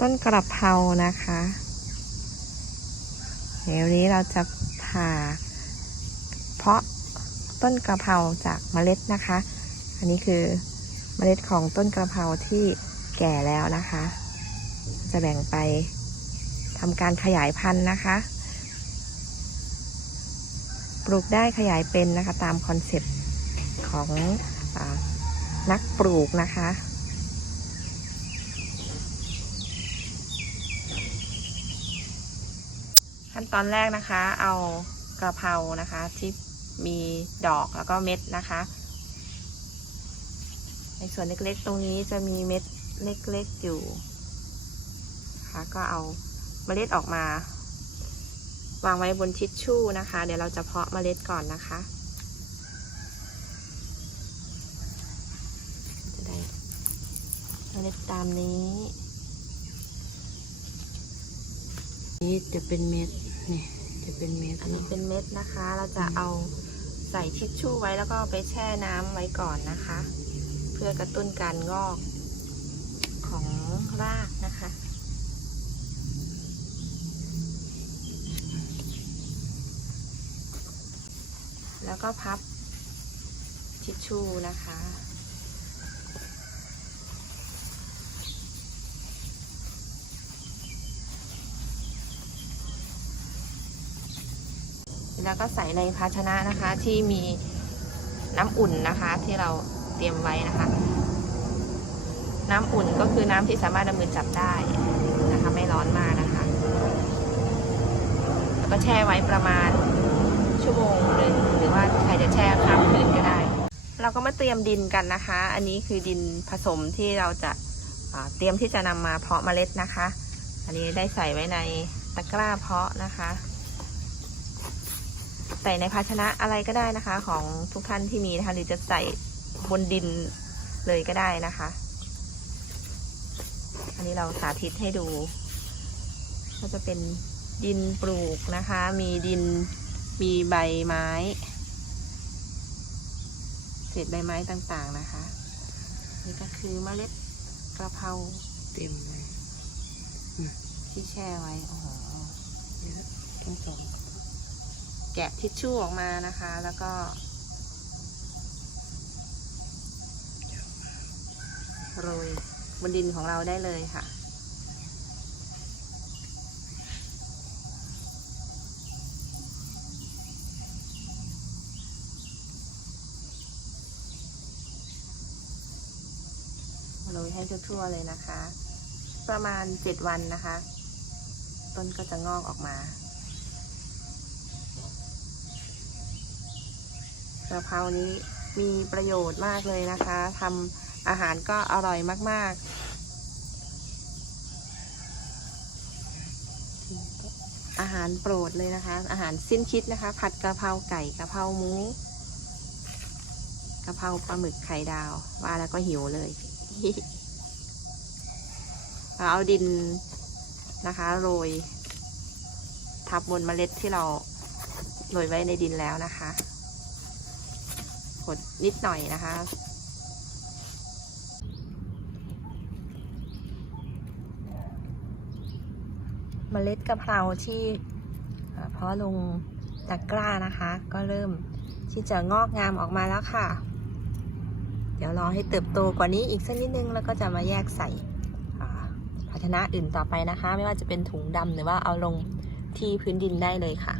ต้นกระเพรานะคะ เดี๋ยวนี้เราจะผ่า เพาะต้นกระเพราจากเมล็ดนะคะ อันนี้คือเมล็ดของต้นกระเพราที่แก่แล้วนะคะ จะแบ่งไปทำการขยายพันธุ์นะคะ ปลูกได้ขยายเป็นนะคะตามคอนเซ็ปต์ของอนักปลูกนะคะ ขั้นตอนแรกนะคะ เอากระเพรานะคะ ที่มีดอกแล้วก็เม็ดนะคะ ในส่วนเล็กๆ ตรงนี้จะมีเม็ดเล็กๆอยู่นะคะก็เอาเมล็ดออกมา วางไว้บนทิชชู่นะคะ เดี๋ยวเราจะเพาะเมล็ดก่อนนะคะ จะได้เมล็ดตามนี้ นี่จะเป็นเม็ด นี่จะเป็นเม็ดอันนี้เป็นเม็ดนะคะ เราจะเอาใส่ทิชชู่ไว้แล้วก็ไปแช่น้ำไว้ก่อนนะคะ เพื่อกระตุ้นการงอกของรากนะคะแล้วก็พับทิชชู่นะคะ แล้วก็ใส่ในภาชนะนะคะที่มีน้ำอุ่นนะคะที่เราเตรียมไว้นะคะ น้ำอุ่นก็คือน้ำที่สามารถนำมือจับได้นะคะ ไม่ร้อนมากนะคะ แล้วก็แช่ไว้ประมาณชั่วโมงหนึ่งหรือว่าใครจะแช่ข้ามคืนก็ได้ เราก็มาเตรียมดินกันนะคะ อันนี้คือดินผสมที่เราจะเตรียมที่จะนำมาเพาะเมล็ดนะคะ อันนี้ได้ใส่ไว้ในตะกร้าเพาะนะคะ ส่ในภาชนะอะไรก็ได้นะคะ ของทุกท่านที่มีนะคะหรือจะใส่บนดินเลยก็ได้นะคะ อันนี้เราสาธิตให้ดู ก็จะเป็นดินปลูกนะคะ มีดินมีใบไม้เศษใบไม้ต่างๆนะคะ นี่ก็คือเมล็ดกระเพราเต็มเลยที่แช่ไว้โอ้โหเยอะทั้งสอง แกะทิชชู่ออกมานะคะ แล้วก็โรยบนดินของเราได้เลยค่ะ โรยให้ทั่วๆเลยนะคะ ประมาณเจ็ดวันนะคะ ต้นก็จะงอกออกมา กะเพรานี้มีประโยชน์มากเลยนะคะทำอาหารก็อร่อยมาก ๆอาหารโปรดเลยนะคะ อาหารสิ้นคิดนะคะ ผัดกระเพราไก่กระเพราหมูกระเพราปลาหมึกไข่ดาว ว่าแล้วก็หิวเลย เราเอาดินนะคะโรย ทับบนเมล็ดที่เราโรยไว้ในดินแล้วนะคะ กดนิดหน่อยนะคะ เมล็ดกะเพราที่เพาะลงตะกร้านะคะ ก็เริ่มที่จะงอกงามออกมาแล้วค่ะ เดี๋ยวรอให้เติบโตกว่านี้อีกสักนิดนึงแล้วก็จะมาแยกใส่ภาชนะอื่นต่อไปนะคะ ไม่ว่าจะเป็นถุงดำหรือว่าเอาลงที่พื้นดินได้เลยค่ะ